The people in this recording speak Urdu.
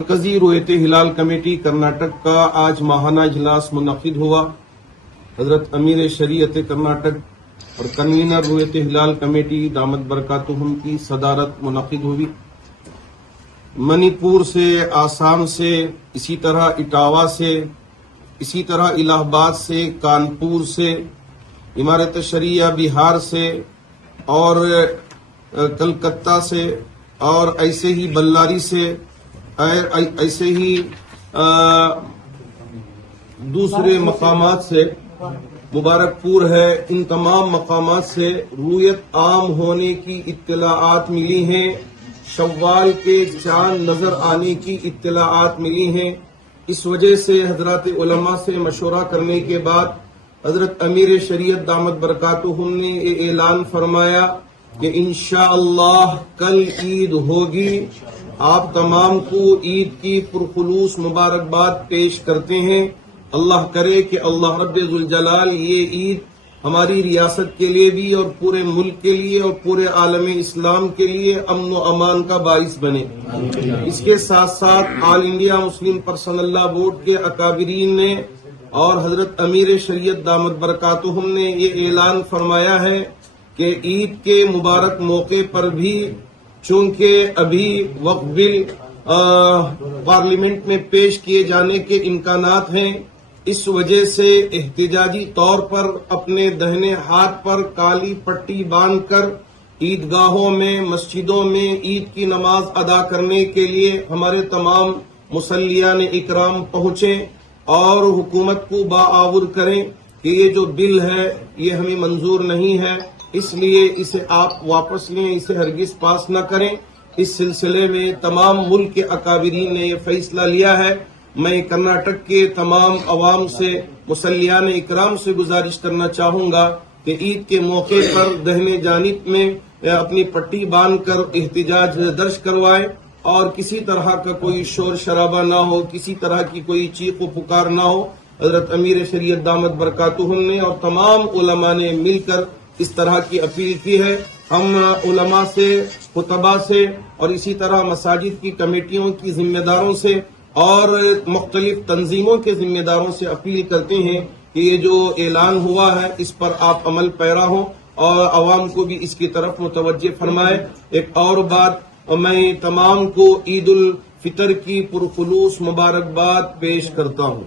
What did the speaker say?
مرکزی رویت ہلال کمیٹی کرناٹک کا آج ماہانہ اجلاس منعقد ہوا۔ حضرت امیر شریعت کرناٹک اور کنوینر رویت ہلال کمیٹی دامت برکاتہم کی صدارت منعقد ہوئی۔ منی پور سے، آسام سے، اسی طرح اٹاوا سے، اسی طرح الہ آباد سے، کانپور سے، امارت شریعہ بہار سے اور کلکتہ سے اور ایسے ہی بلاری سے، ایسے ہی دوسرے مقامات سے، مبارک پور ہے، ان تمام مقامات سے رویت عام ہونے کی اطلاعات ملی ہیں، شوال کے چاند نظر آنے کی اطلاعات ملی ہیں۔ اس وجہ سے حضرات علماء سے مشورہ کرنے کے بعد حضرت امیر شریعت دامت برکاتہم نے یہ اعلان فرمایا کہ انشاءاللہ کل عید ہوگی۔ آپ تمام کو عید کی پرخلوص مبارکباد پیش کرتے ہیں۔ اللہ کرے کہ اللہ رب ذوالجلال یہ عید ہماری ریاست کے لیے بھی اور پورے ملک کے لیے اور پورے عالم اسلام کے لیے امن و امان کا باعث بنے۔ اس کے ساتھ ساتھ آل انڈیا مسلم پرسنل لا بورڈ کے اکابرین نے اور حضرت امیر شریعت دامت برکاتہم نے یہ اعلان فرمایا ہے کہ عید کے مبارک موقع پر بھی چونکہ ابھی وقف بل پارلیمنٹ میں پیش کیے جانے کے امکانات ہیں، اس وجہ سے احتجاجی طور پر اپنے دہنے ہاتھ پر کالی پٹی باندھ کر عیدگاہوں میں، مسجدوں میں عید کی نماز ادا کرنے کے لیے ہمارے تمام مصلیان اکرام پہنچیں اور حکومت کو باآور کریں کہ یہ جو بل ہے یہ ہمیں منظور نہیں ہے، اس لیے اسے آپ واپس لیں، اسے ہرگز پاس نہ کریں۔ اس سلسلے میں تمام ملک کے اکابرین نے یہ فیصلہ لیا ہے۔ میں کرناٹک کے تمام عوام سے، مصلیان اکرام سے گزارش کرنا چاہوں گا کہ عید کے موقع پر دہنے جانب میں اپنی پٹی باندھ کر احتجاج درج کروائے اور کسی طرح کا کوئی شور شرابہ نہ ہو، کسی طرح کی کوئی چیخ و پکار نہ ہو۔ حضرت امیر شریعت دامت برکاتہم نے اور تمام علماء نے مل کر اس طرح کی اپیل کی ہے۔ ہم علماء سے، خطباء سے اور اسی طرح مساجد کی کمیٹیوں کی ذمہ داروں سے اور مختلف تنظیموں کے ذمہ داروں سے اپیل کرتے ہیں کہ یہ جو اعلان ہوا ہے اس پر آپ عمل پیرا ہوں اور عوام کو بھی اس کی طرف متوجہ فرمائے۔ ایک اور بات، میں تمام کو عید الفطر کی پرخلوص مبارکباد پیش کرتا ہوں۔